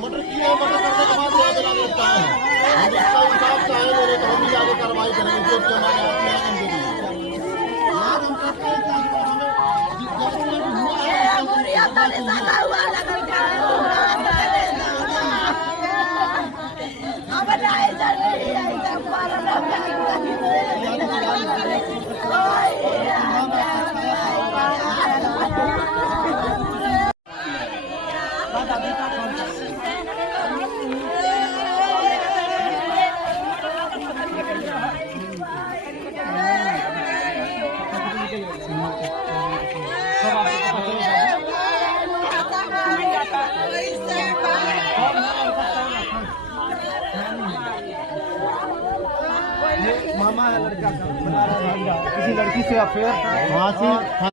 मटर की है, मटर करने के बाद यहाँ बना देता है। हम इसका इंसाफ चाहे मेरे तो हम ही आगे कार्रवाई करेंगे जो कि हमारे हाथ में हम दे देंगे। आज हम कहते हैं कि हमें हुआ है मामा है लड़का का, किसी लड़की से अफेयर वहाँ से